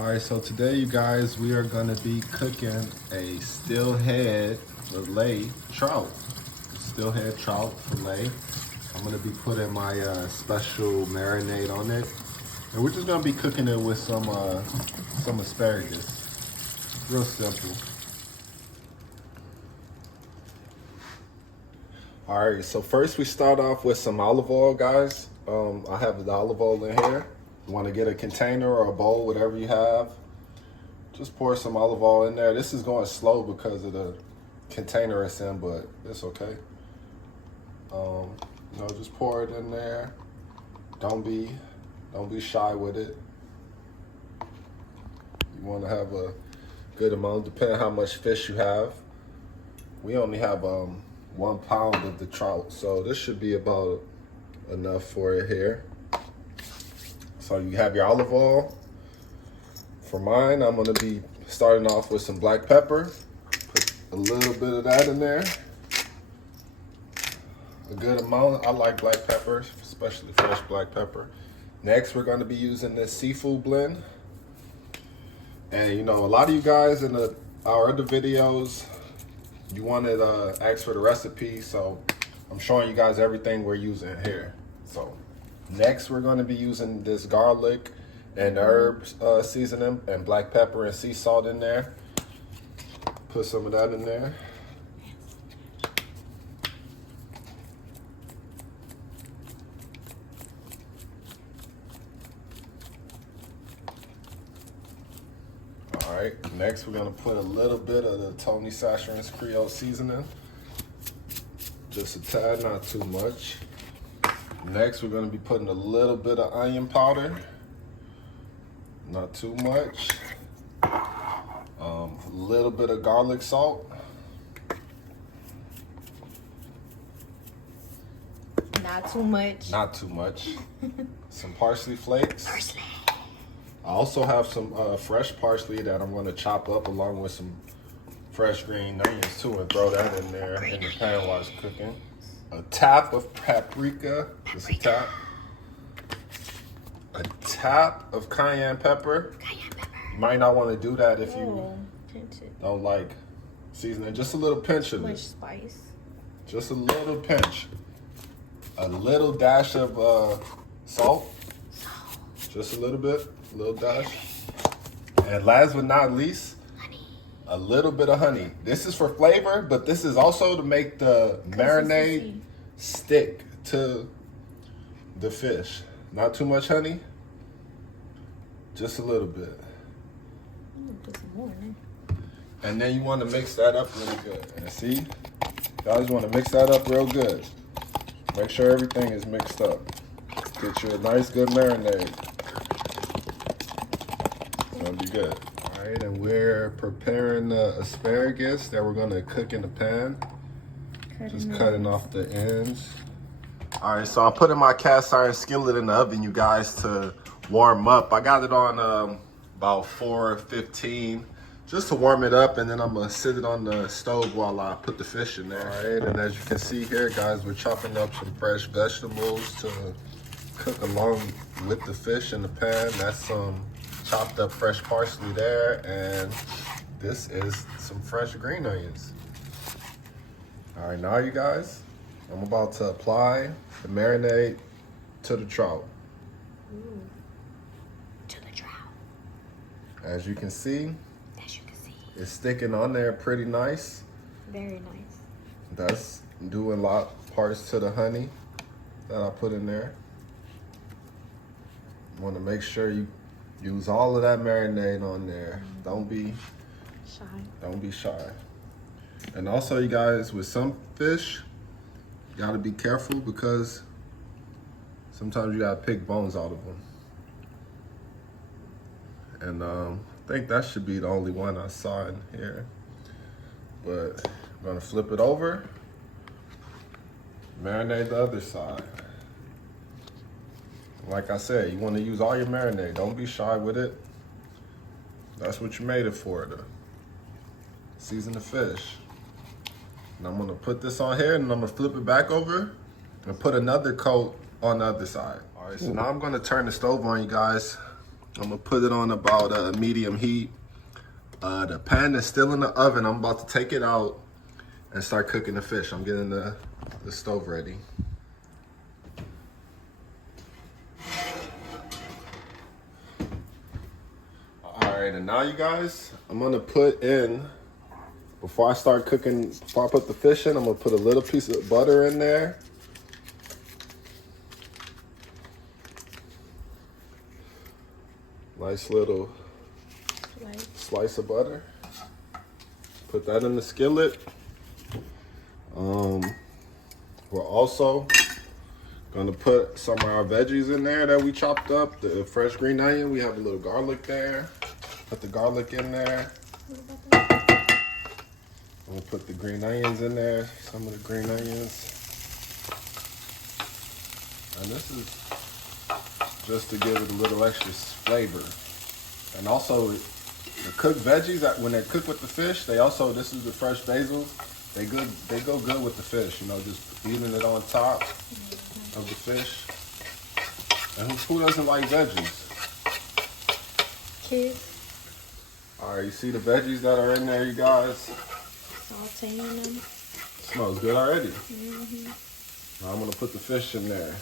All right, so today, you guys, we are gonna be cooking a steelhead fillet trout. Steelhead trout fillet. I'm gonna be putting my special marinade on it, and we're just gonna be cooking it with some asparagus. Real simple. All right, so first we start off with some olive oil, guys. I have the olive oil in here. You want to get a container or a bowl, whatever you have. Just pour some olive oil in there. This is going slow because of the container it's in, but it's okay. Just pour it in there. Don't be shy with it. You want to have a good amount, depending on how much fish you have. We only have 1 pound of the trout, so this should be about enough for it here. So you have your olive oil. For mine, I'm gonna be starting off with some black pepper. Put a little bit of that in there. A good amount. I like black pepper, especially fresh black pepper. Next, we're gonna be using this seafood blend. And a lot of you guys in our other videos, you wanted to ask for the recipe, so I'm showing you guys everything we're using here. So next we're going to be using this garlic and herbs seasoning and black pepper and sea salt in there. Put some of that in there. All right, next we're going to put a little bit of the Tony Chachere's Creole seasoning. Just a tad, not too much. Next, we're going to be putting a little bit of onion powder. Not too much. A little bit of garlic salt. Not too much. Not too much. Some parsley flakes. Parsley. I also have some fresh parsley that I'm going to chop up along with some fresh green onions too, and throw that in there in the pan while it's cooking. A tap of paprika. Just a tap. A tap of cayenne pepper. You might not want to do that if you don't like seasoning. Just a little pinch of it. Much spice. Just a little pinch. A little dash of salt. Just a little bit. A little dash. And last but not least, a little bit of honey. This is for flavor, but this is also to make the marinade stick to the fish. Not too much honey, just a little bit. Put some more in there. And then you want to mix that up really good. And see, you guys want to mix that up real good. Make sure everything is mixed up. Get you a nice good marinade. It's gonna be good. All right, and we're preparing the asparagus that we're gonna cook in the pan. Just cutting off the ends. All right, so I'm putting my cast iron skillet in the oven, you guys, to warm up. I got it on about 415, just to warm it up, and then I'm gonna sit it on the stove while I put the fish in there. All right, and as you can see here, guys, we're chopping up some fresh vegetables to cook along with the fish in the pan. That's some chopped up fresh parsley there, and this is some fresh green onions. All right, now you guys, I'm about to apply the marinade to the trout. Ooh. To the trout. As you can see, it's sticking on there pretty nice. Very nice. That's due in lot parts to the honey that I put in there. You want to make sure you use all of that marinade on there. Don't be shy. And also, you guys, with some fish, you gotta be careful because sometimes you gotta pick bones out of them. And I think that should be the only one I saw in here. But I'm gonna flip it over, marinate the other side. Like I said, you want to use all your marinade. Don't be shy with it. That's what you made it for, to season the fish. And I'm gonna put this on here, and I'm gonna flip it back over and put another coat on the other side. All right, so now I'm gonna turn the stove on, you guys. I'm gonna put it on about medium heat. The pan is still in the oven. I'm about to take it out and start cooking the fish. I'm getting the stove ready. All right, and now you guys, I'm gonna put in, before I start cooking, before I put the fish in, I'm gonna put a little piece of butter in there. Nice little slice of butter. Put that in the skillet. We're also gonna put some of our veggies in there that we chopped up. The fresh green onion. We have a little garlic there. Put the garlic in there. We'll put the green onions in there. Some of the green onions. And this is just to give it a little extra flavor. And also, the cooked veggies, when they cook with the fish, this is the fresh basil. They go good with the fish, you know, just eating it on top of the fish. And who doesn't like veggies? Kids. All right, you see the veggies that are in there, you guys? Sauteing them. Smells good already. Now I'm gonna put the fish in there.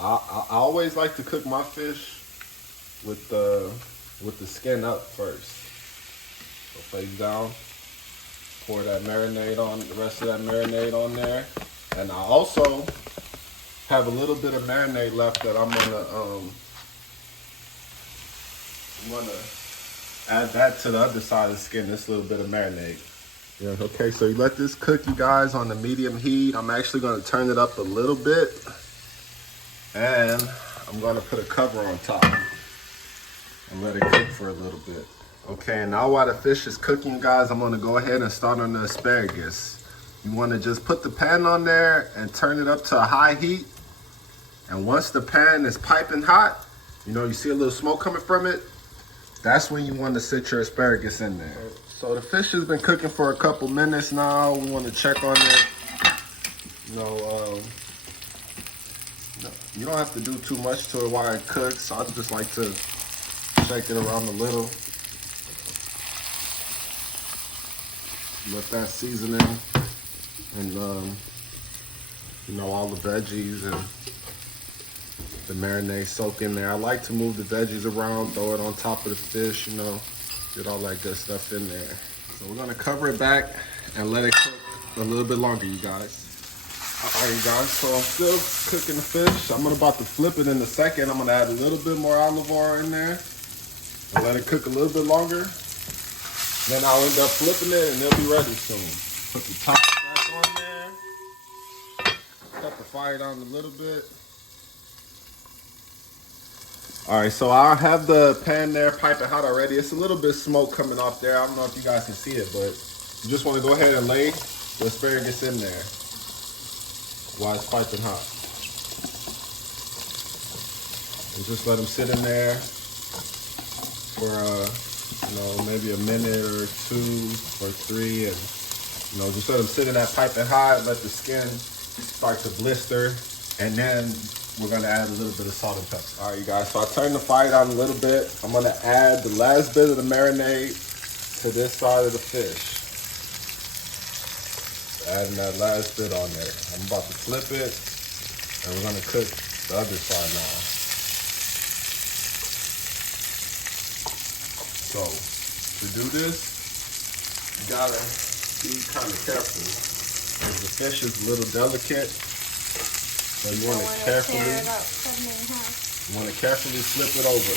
I always like to cook my fish with the skin up first. So face down. Pour that marinade on, the rest of that marinade on there. And I also have a little bit of marinade left that I'm gonna add that to the other side of the skin, this little bit of marinade. Yeah, okay, so you let this cook, you guys, on the medium heat. I'm actually gonna turn it up a little bit. And I'm gonna put a cover on top and let it cook for a little bit. Okay, and now while the fish is cooking, guys, I'm gonna go ahead and start on the asparagus. You wanna just put the pan on there and turn it up to a high heat. And once the pan is piping hot, you know, you see a little smoke coming from it, that's when you wanna sit your asparagus in there. So the fish has been cooking for a couple minutes now. We wanna check on it. You don't have to do too much to it while it cooks. I just like to shake it around a little. Let that seasoning and all the veggies and the marinade soak in there. I like to move the veggies around, throw it on top of the fish, get all that good stuff in there. So we're gonna cover it back and let it cook a little bit longer, you guys. All right, you guys, so I'm still cooking the fish. I'm about to flip it in a second. I'm gonna add a little bit more olive oil in there and let it cook a little bit longer. Then I'll end up flipping it and it'll be ready soon. Put the top back on there. Cut the fire down a little bit. All right, so I have the pan there piping hot already. It's a little bit smoke coming off there. I don't know if you guys can see it, but you just want to go ahead and lay the asparagus in there while it's piping hot. And just let them sit in there for maybe a minute or two or three, and just let them sit in that piping hot. Let the skin start to blister, and then we're gonna add a little bit of salt and pepper. All right, you guys. So I turned the fire down a little bit. I'm gonna add the last bit of the marinade to this side of the fish. Adding that last bit on there. I'm about to flip it, and we're gonna cook the other side now. So, to do this, you gotta be kind of careful, because the fish is a little delicate. So you want to carefully flip it over,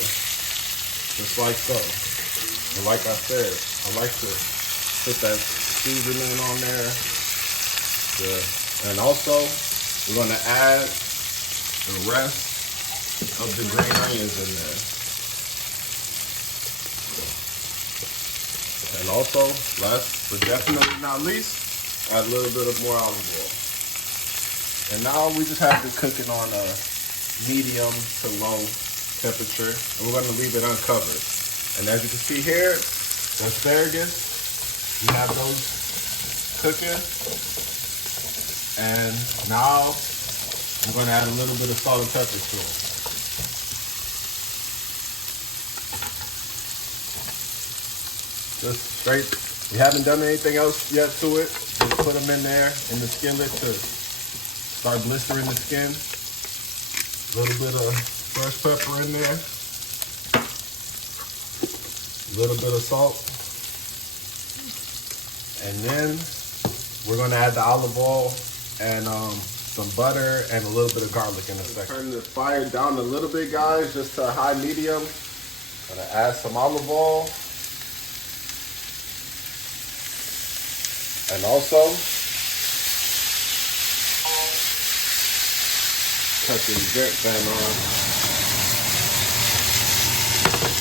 just like so. And like I said, I like to put that seasoning on there. And also, we're going to add the rest of the green onions in there. And also, last but definitely not least, add a little bit of more olive oil. And now we just have to cook it on a medium to low temperature. And we're going to leave it uncovered. And as you can see here, the asparagus, we have those cooking. And now I'm going to add a little bit of salt and pepper to it. Just straight. We haven't done anything else yet to it. Just put them in there in the skillet to start blistering the skin. A little bit of fresh pepper in there. A little bit of salt. And then we're gonna add the olive oil and some butter and a little bit of garlic in a second. Turn the fire down a little bit, guys, just to a high medium. Gonna add some olive oil. And also, cut the jet fan on.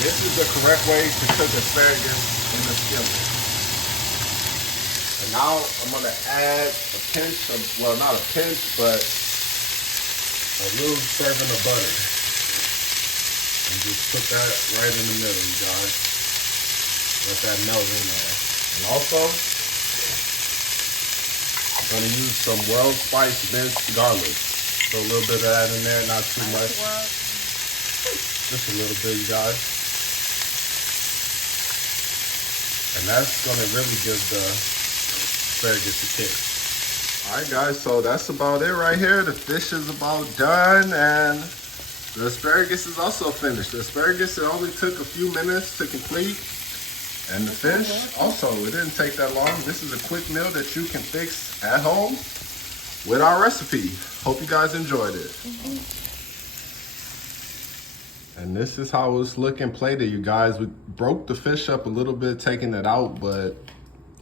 This is the correct way to cook asparagus in the skillet. And now I'm gonna add a pinch of, well, not a pinch, but a little serving of butter. And just put that right in the middle, you guys. Let that melt in there. And also, I'm gonna use some well-spiced minced garlic. So a little bit of that in there, not too much. Just a little bit, you guys. And that's gonna really give the asparagus a kick. All right, guys, so that's about it right here. The fish is about done, and the asparagus is also finished. The asparagus, it only took a few minutes to complete. And the fish, also, it didn't take that long. This is a quick meal that you can fix at home with our recipe. Hope you guys enjoyed it. And this is how it's looking plated, you guys. We broke the fish up a little bit, taking it out, but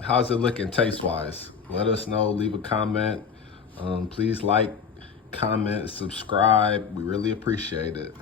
how's it looking taste-wise? Let us know, leave a comment. Please like, comment, subscribe. We really appreciate it.